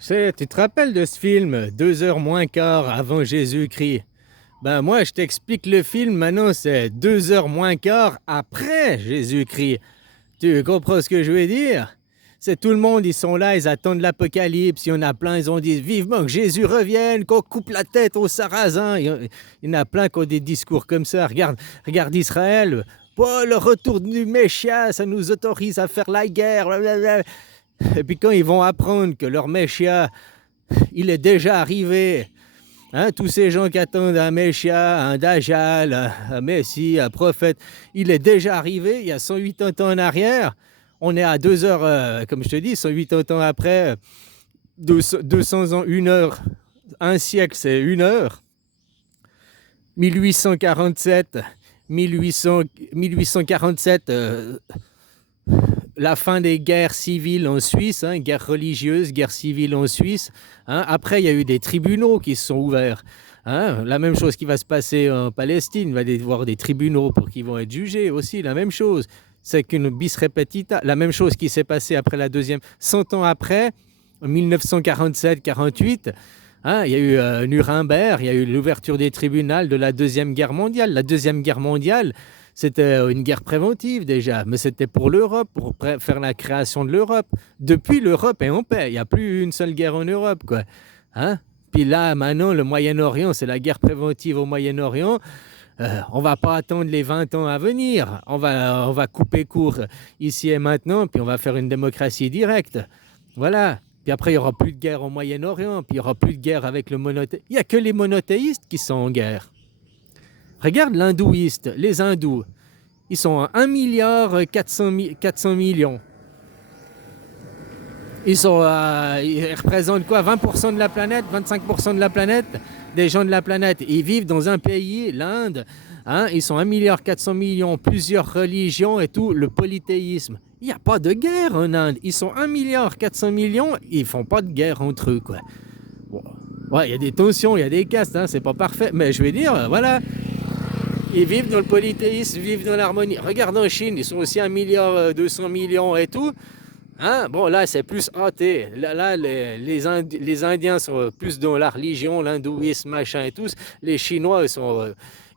Tu te rappelles de ce film, 2 heures moins quart avant Jésus-Christ? Ben moi, je t'explique le film, maintenant c'est 2 heures moins quart après Jésus-Christ. Tu comprends ce que je veux dire? C'est tout le monde, ils sont là, ils attendent l'apocalypse. Il y en a plein, ils ont dit vivement que Jésus revienne, qu'on coupe la tête aux Sarrasins. Il y en a plein qui ont des discours comme ça. Regarde Israël. Oh, le retour du Messia, ça nous autorise à faire la guerre. Blablabla. Et puis quand ils vont apprendre que leur Messia, il est déjà arrivé, hein, tous ces gens qui attendent un Messia, un Dajjal, un Messie, un prophète, il est déjà arrivé il y a 180 ans en arrière. On est à 2 heures, comme je te dis, 180 ans après, 200 ans, 1 heure, un siècle, c'est 1 heure. 1847, 1847, la fin des guerres civiles en Suisse, hein, guerre religieuse, guerre civile en Suisse. Hein. Après, il y a eu des tribunaux qui se sont ouverts. Hein. La même chose qui va se passer en Palestine, il va y avoir des tribunaux pour qui vont être jugés aussi, la même chose. C'est qu'une bis repetita. La même chose qui s'est passée après la deuxième, 100 ans après, en 1947-48, hein, il y a eu Nuremberg, il y a eu l'ouverture des tribunaux de la Deuxième Guerre mondiale. La Deuxième Guerre mondiale, c'était une guerre préventive déjà, mais c'était pour l'Europe, pour faire la création de l'Europe. Depuis, l'Europe est en paix. Il n'y a plus une seule guerre en Europe, quoi. Hein? Puis là, maintenant, le Moyen-Orient, c'est la guerre préventive au Moyen-Orient. On ne va pas attendre les 20 ans à venir. On va couper court ici et maintenant, puis on va faire une démocratie directe. Voilà. Puis après, il n'y aura plus de guerre au Moyen-Orient, puis il n'y aura plus de guerre avec le monothéisme. Il n'y a que les monothéistes qui sont en guerre. Regarde l'hindouiste, les hindous. Ils sont à 1 milliard 400 millions. Ils représentent quoi? 20% de la planète, 25% de la planète, des gens de la planète. Ils vivent dans un pays, l'Inde. Hein, ils sont 1 milliard 400 millions, plusieurs religions et tout, le polythéisme. Il n'y a pas de guerre en Inde. Ils sont 1 milliard 400 millions, ils ne font pas de guerre entre eux, quoi. Bon. Ouais, il y a des tensions, il y a des castes, hein, c'est pas parfait. Mais je vais dire, voilà. Ils vivent dans le polythéisme, ils vivent dans l'harmonie. Regarde en Chine, ils sont aussi 1 milliard 200 millions et tout. Hein? Bon, là, c'est plus athée. Là les Indiens sont plus dans la religion, l'hindouisme, machin et tout. Les Chinois,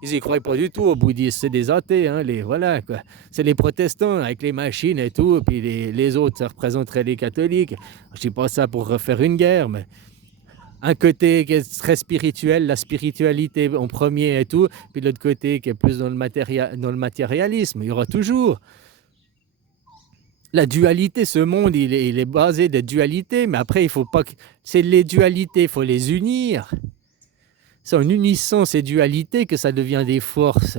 ils y croient pas du tout au bouddhisme. C'est des athées, hein, voilà, quoi. C'est les protestants avec les machines et tout. Puis les autres, ça représenterait les catholiques. Je dis pas ça pour refaire une guerre, mais un côté qui est très spirituel, la spiritualité en premier et tout. Puis l'autre côté qui est plus dans le matérialisme. Il y aura toujours la dualité, ce monde, il est basé de dualité, mais après, il faut pas que... C'est les dualités, il faut les unir. C'est en unissant ces dualités que ça devient des forces.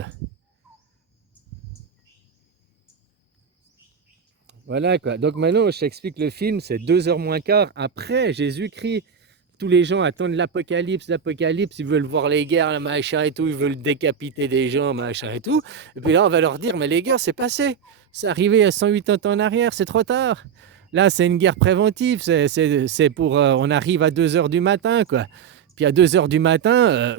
Voilà, quoi. Donc maintenant, je t'explique le film, c'est 2 heures moins quart après Jésus-Christ. Tous les gens attendent l'apocalypse, ils veulent voir les guerres, machin et tout, ils veulent décapiter des gens, machin et tout. Et puis là, on va leur dire, mais les guerres, c'est passé. C'est arrivé à 180 ans en arrière, c'est trop tard. Là, c'est une guerre préventive, c'est pour... on arrive à 2 heures du matin, quoi. Puis à 2 heures du matin,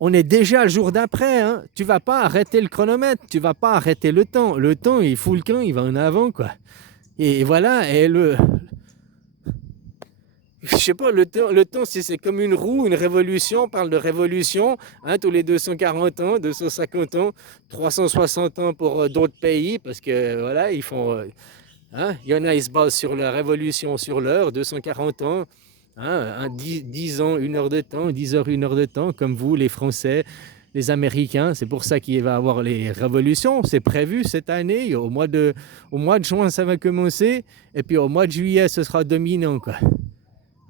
on est déjà le jour d'après. Hein. Tu vas pas arrêter le chronomètre, tu vas pas arrêter le temps. Le temps, il fout le camp, il va en avant, quoi. Et voilà, et je sais pas, le temps c'est comme une roue, une révolution, on parle de révolution, hein, tous les 240 ans, 250 ans, 360 ans pour d'autres pays, parce que voilà, ils font... hein, il y en a, ils se basent sur la révolution, sur l'heure, 240 ans, hein, 10 ans, 1 heure de temps, 10 heures, 1 heure de temps, comme vous, les Français, les Américains, c'est pour ça qu'il va y avoir les révolutions, c'est prévu cette année, au mois de juin ça va commencer, et puis au mois de juillet ce sera dominant, quoi.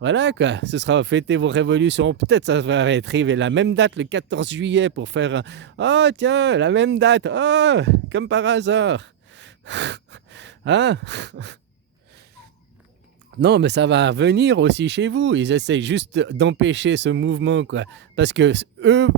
Voilà, quoi. Ce sera fêter vos révolutions. Peut-être ça va arriver la même date, le 14 juillet, pour faire oh, tiens, la même date. Oh, comme par hasard. Hein? Non, mais ça va venir aussi chez vous. Ils essayent juste d'empêcher ce mouvement, quoi. Parce que eux,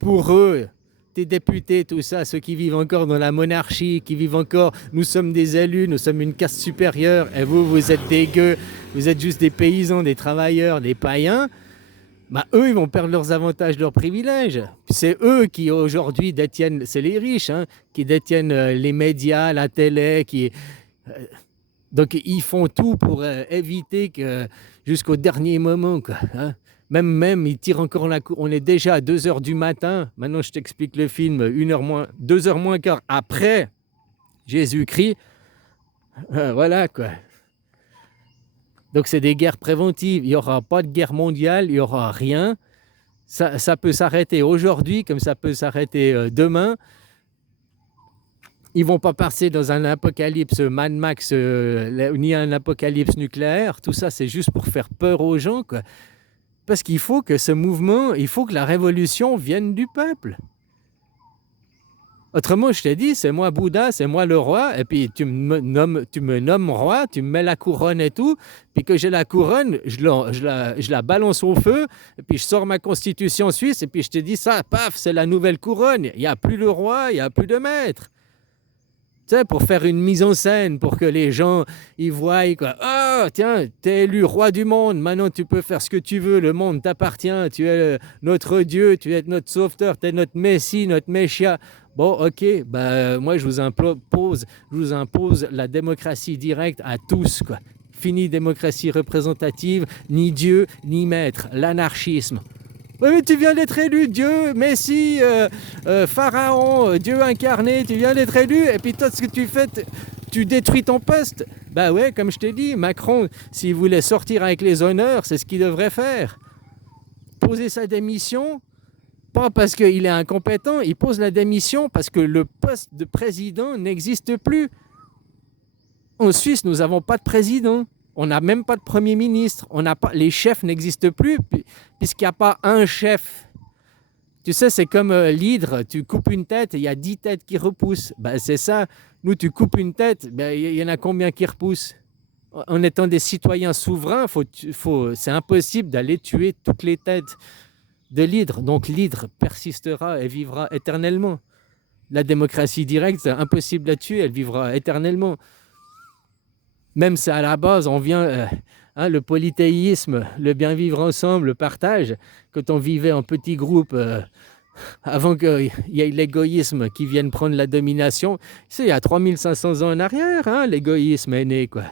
pour eux, tes députés, tout ça, ceux qui vivent encore dans la monarchie, qui vivent encore, nous sommes des élus, nous sommes une caste supérieure, et vous, vous êtes des gueux, vous êtes juste des paysans, des travailleurs, des païens, bah eux, ils vont perdre leurs avantages, leurs privilèges. C'est eux qui aujourd'hui détiennent, c'est les riches, hein, qui détiennent les médias, la télé, Donc ils font tout pour éviter que jusqu'au dernier moment, quoi, hein. Même, ils tirent encore la on est déjà à 2 heures du matin. Maintenant, je t'explique le film, 1 heure moins, 2 heures moins quart après Jésus-Christ. Voilà, quoi. Donc c'est des guerres préventives. Il n'y aura pas de guerre mondiale, il n'y aura rien. Ça peut s'arrêter aujourd'hui comme ça peut s'arrêter demain. Ils vont pas passer dans un apocalypse Mad Max, ni un apocalypse nucléaire. Tout ça, c'est juste pour faire peur aux gens, quoi. Parce qu'il faut que ce mouvement, il faut que la révolution vienne du peuple. Autrement, je t'ai dit, c'est moi Bouddha, c'est moi le roi, et puis tu me nommes roi, tu me mets la couronne et tout, puis que j'ai la couronne, je la balance au feu, et puis je sors ma constitution suisse, et puis je te dis ça, paf, c'est la nouvelle couronne. Il n'y a plus le roi, il n'y a plus de maître. Tu sais, pour faire une mise en scène, pour que les gens y voient, quoi. Oh, tiens, t'es élu roi du monde, maintenant tu peux faire ce que tu veux, le monde t'appartient, tu es notre Dieu, tu es notre sauveteur, tu es notre Messie, notre Messia. Bon, ok, bah, moi je vous impose la démocratie directe à tous, quoi. Fini démocratie représentative, ni Dieu, ni maître, l'anarchisme. Oui, mais tu viens d'être élu, Dieu, Messie, Pharaon, Dieu incarné, tu viens d'être élu, et puis toi, ce que tu fais, tu détruis ton poste. Bah ouais, comme je t'ai dit, Macron, s'il voulait sortir avec les honneurs, c'est ce qu'il devrait faire. Poser sa démission, pas parce qu'il est incompétent, il pose la démission parce que le poste de président n'existe plus. En Suisse, nous n'avons pas de président. On n'a même pas de Premier ministre. Les chefs n'existent plus puisqu'il n'y a pas un chef. Tu sais, c'est comme l'hydre. Tu coupes une tête et il y a 10 têtes qui repoussent. Ben, c'est ça. Nous, tu coupes une tête, ben, il y en a combien qui repoussent? En étant des citoyens souverains, c'est impossible d'aller tuer toutes les têtes de l'hydre. Donc l'hydre persistera et vivra éternellement. La démocratie directe, c'est impossible à tuer, elle vivra éternellement. Même si à la base, on vient, le polythéisme, le bien vivre ensemble, le partage, quand on vivait en petits groupes, avant qu'il y ait l'égoïsme qui vienne prendre la domination, c'est il y a 3500 ans en arrière, hein, l'égoïsme est né, quoi.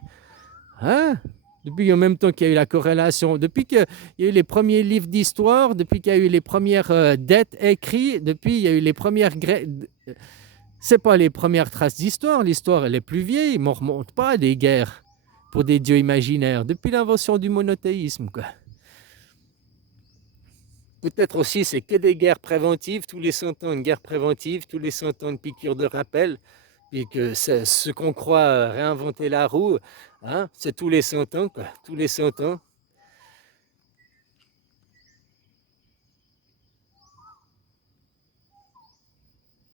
Hein? Depuis en même temps qu'il y a eu la corrélation, depuis qu'il y a eu les premiers livres d'histoire, depuis qu'il y a eu les premières dettes écrites, depuis il y a eu les premières... C'est pas les premières traces d'histoire, l'histoire elle est plus vieille, on ne remonte pas à des guerres pour des dieux imaginaires, depuis l'invention du monothéisme, quoi. Peut-être aussi c'est que des guerres préventives, tous les 100 ans une guerre préventive, tous les 100 ans une piqûre de rappel, et que ce qu'on croit réinventer la roue, hein, c'est tous les 100 ans, quoi, tous les 100 ans.